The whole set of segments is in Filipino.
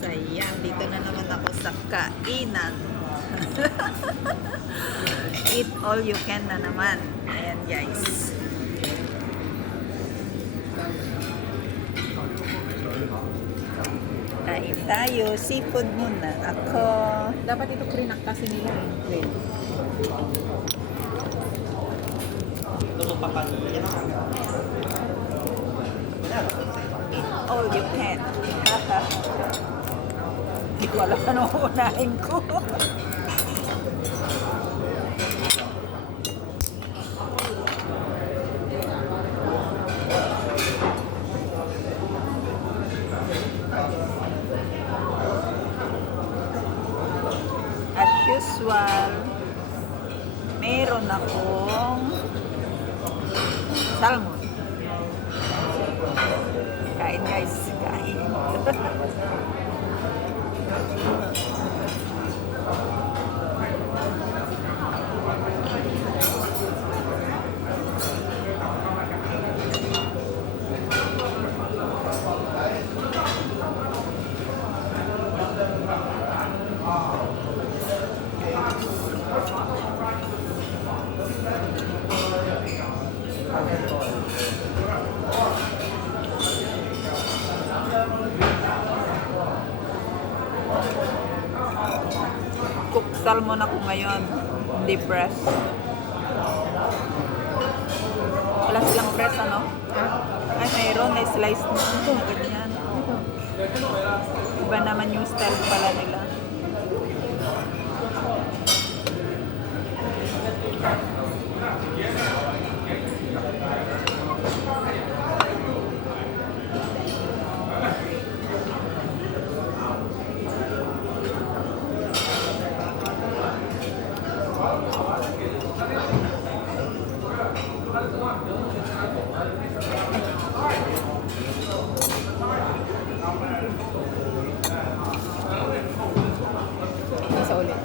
Ayan, dito na naman ako sa kainan. Eat all you can na naman. Ayan guys. Kain tayo. Seafood muna. Ako. Dapat ito krinak kasi nila eh. Wait. Eat all you can. Hindi ko alam ano unahin ko. As usual, meron akong salmon. Kain guys, kain. Cook salmon ako ngayon, hindi press. Wala silang press, ano? Ay, mayroon, na slice mo. Ganyan. Iba naman yung style pala nila. Isa ulit.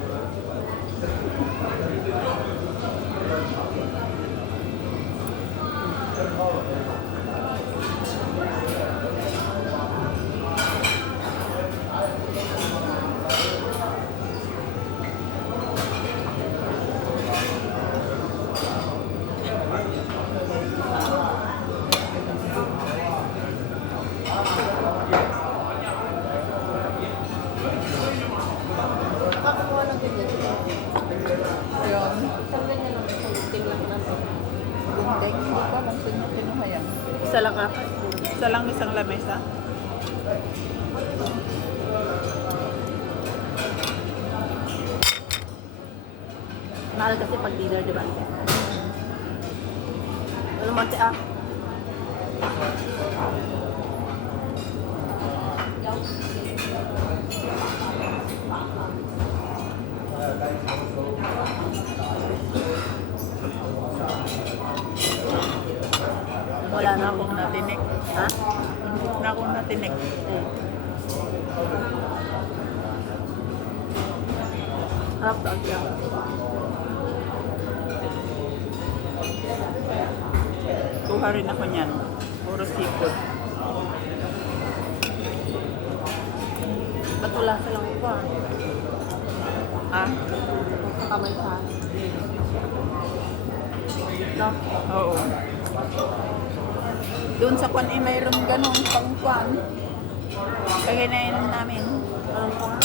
Nakakuha lang ganyan. Ayun. Isang ganyan lang. Isang gunting lang natin. Gunting, hindi ko alam sino kinuha yan. Isa lang apat. Isa lang isang lamesa. Mahal kasi pag dinner, di ba? Ano mati ah? Wala na akong natinik. Ha? Hindi na akong natinik. Harap sa agya. Kuha rin ako niyan. Puro seafood. Ba't wala silang iba? Ah? Sa kamay pa. No? Oo. Doon sa kwan mayroon ganun pang kwan. Kaya nainom namin. Anong pa nga?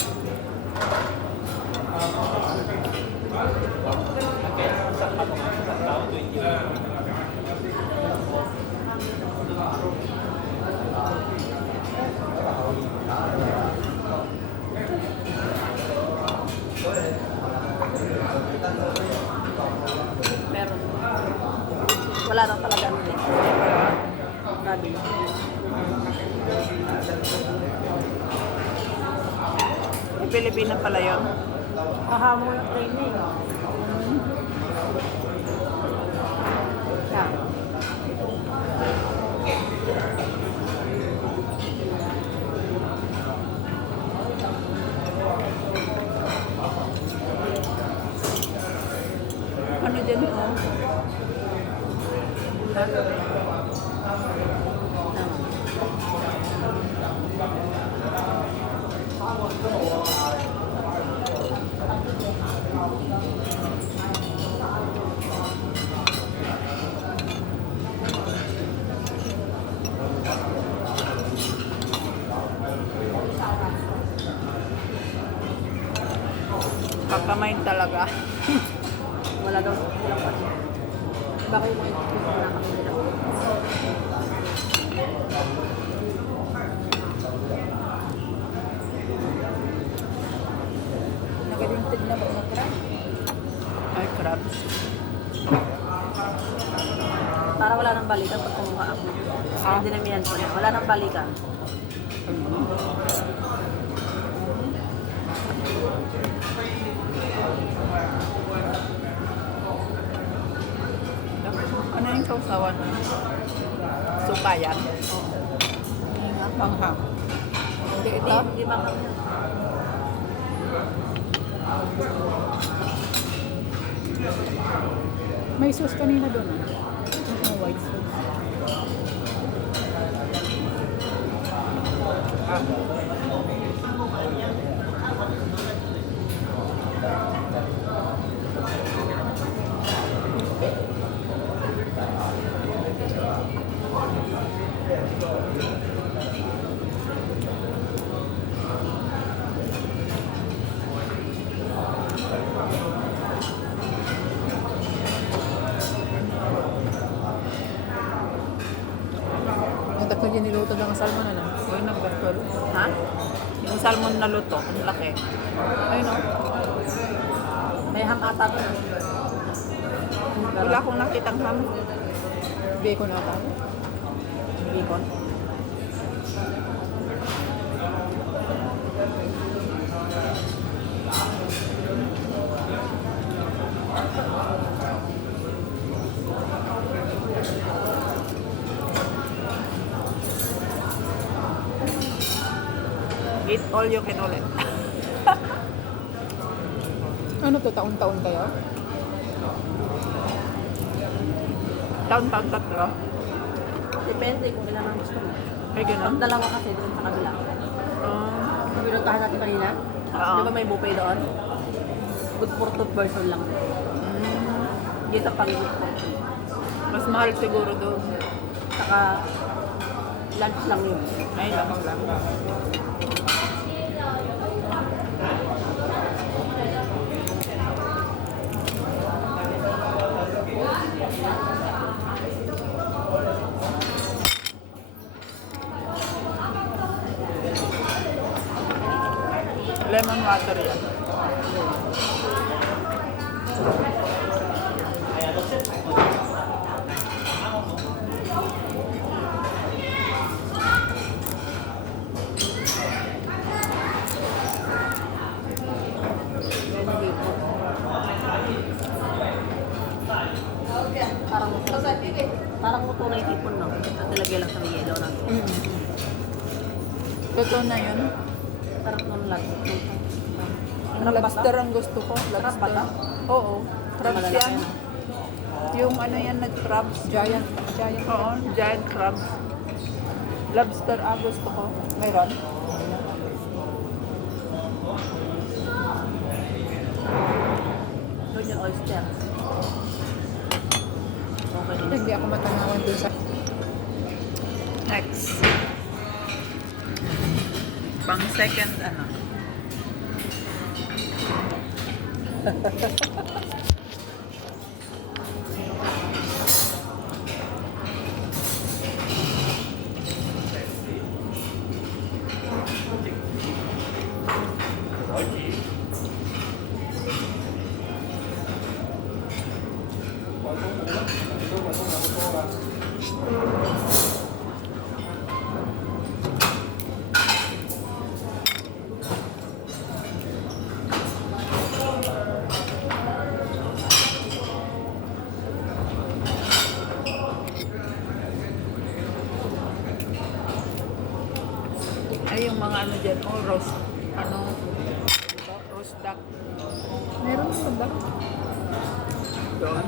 Meron. Wala na talaga. Nabi. Pilipina pala yun. Kahamon na training. Yeah. Ano dyan ko? Pagkamain talaga. Wala daw. Wala pa rin. Baka yung mga wala kami nila. Nagalintig na ba na crab? Ay, crabs. Para wala nang balikan pag kumuha ako. Hindi namin yan po. Wala nang balikan. Ano yung sausawan? Suka yan. Panghang. Hindi ito. Hindi makam yan. May sauce kanina doon. White sauce. Ang takot yung niluto ng salmon na lang. Uy, naggatol. Ha? Yung salmon na luto, ang laki. Ayun o. May ham ata doon. Wala akong nakitang ham. Bacon na tayo. Bacon. Eat all you can ulit. Ano to? Taon-taon kayo? Taon-taon tatlo. Depende kung ilan ang gusto mo. Ay, Pag ganun. dalawa kasi doon sa kabila. Yung pinuntahan natin kanina, Oo. di ba may buffet doon? Good for two person lang. Dito pang good for two. Mas mahal siguro doon. Saka lunch lang yun. Ay, lang. Lemon water yan. Parang muto na yung hipon, no? Nilagay lang sa may yellow na. Totoo na yun. Sarap nung lunch. Lobster ang gusto ko. Crab ba Lobster. to? Oo. Crabs Malalaki yan. na. Yung ano yan, nag-crabs. Giant. Giant. Oo, giant crabs. Lobster gusto ko. Mayroon? Doon yung oyster. Okay din. Hindi ako matanawan doon sa... Next. Pang second ano. Ay, yung mga ano dyan, roast, ano, ito, roast duck. Meron sa ba? Doon.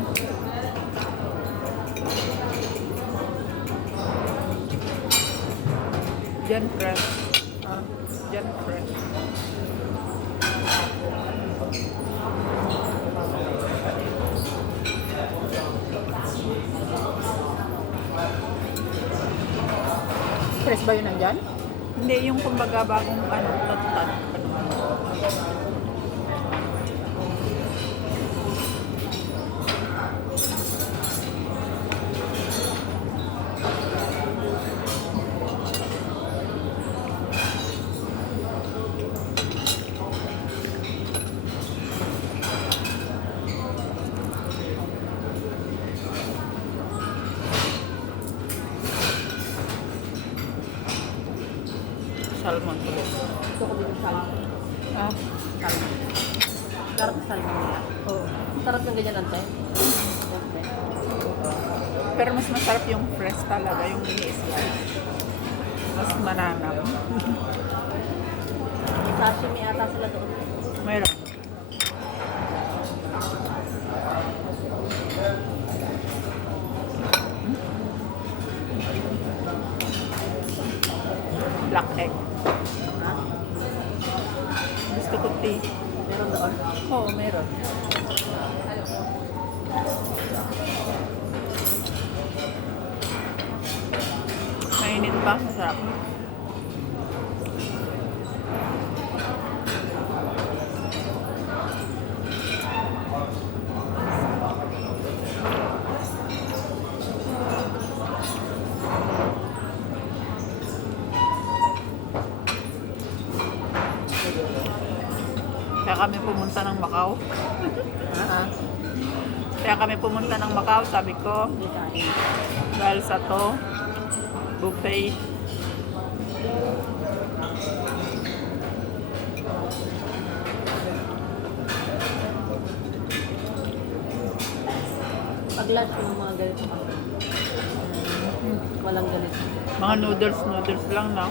Dyan fresh. Dyan fresh. Fresh ba yun nandyan? Hindi, yung kumbaga bagong ano, tot-tot. salmon tuloy. Gusto ko din yung salmon. Ah, Salmon. Sarap yung salmon nila. oo. Sarap yung ganyan, ante. Ante. Pero mas masarap yung fresh talaga, yung ini-slice. Mas mananap. Sashimi ata sila doon. Mayroon. Black egg. Ha? Gusto ko tea. Meron doon. Oo, meron. Mainit pa, masarap. Kaya kami pumunta ng Macau. Ah, Kaya kami pumunta ng Macau, sabi ko, Hindi kain. dahil sa to, buffet. Pag lunch yung mga ganito pa. Walang ganito. Mga noodles lang na.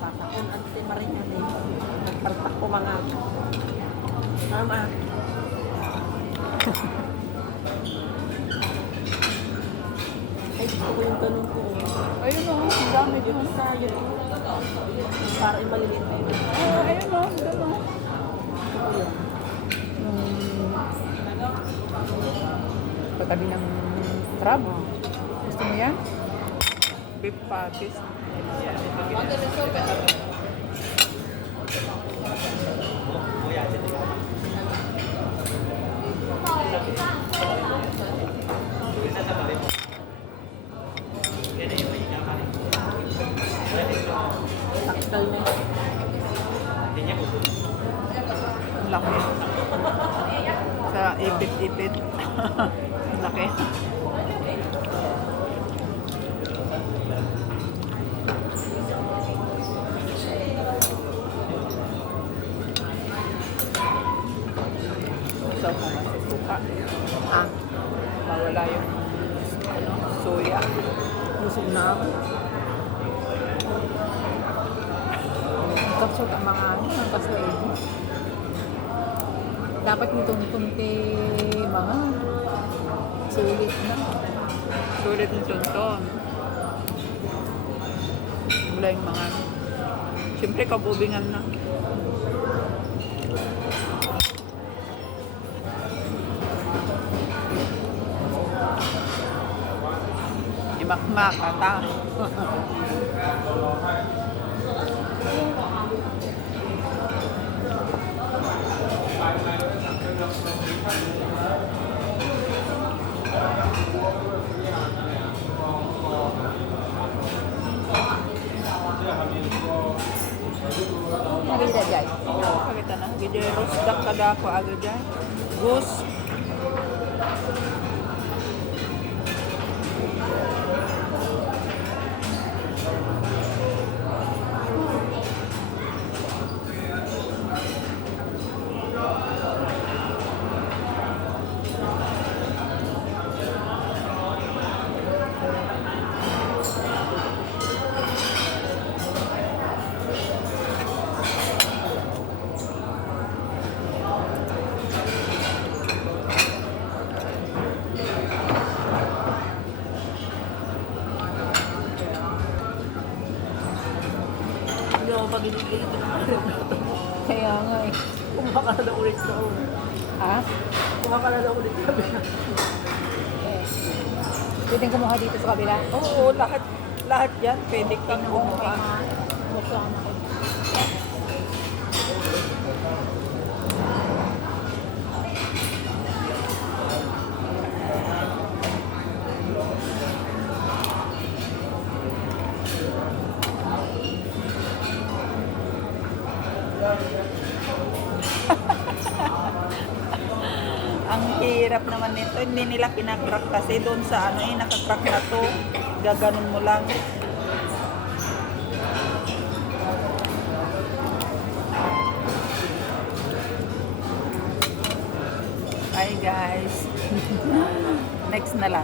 Tatakon ante marin yun eh. Nagtartak ko mga. Tama. Ay, gusto ko yung ganun ko. Ayun o, ang dami Yun dito. sa yun. Para yung maliliit na yun. Ayun o, doon o. Ito yun. katabi ng crab. Gusto mo yan? Beef patties. Takdal na yun. Ang laki. Sa ipit-ipit. Ang laki. Isaw ko nga sa suka. Ah, Mawala yung soya. busog na ako. Kapsot ang mga ang kasweldo. Dapat nitong kunti mga sulit na. Sulit ng tunton. Wala yung mga siyempre kabubingan na. Imakmak ata. Nakita dyan. Pakita na. Gidya rosdak kada ko agad dyan. Goose. Kaya nga eh. Kumuha ka na daw ulit doon. Ha? Kumuha ka na daw ulit sa kabila. Eh. Pwedeng kumuha dito sa kabila. Oo, lahat yan. Pwede kang kumuha. Gusto ako na Ang hirap naman nito. Hindi nila kinakrack kasi doon sa ano eh, nakakrack na to. Gaganon mo lang. Hi guys. Next na lang.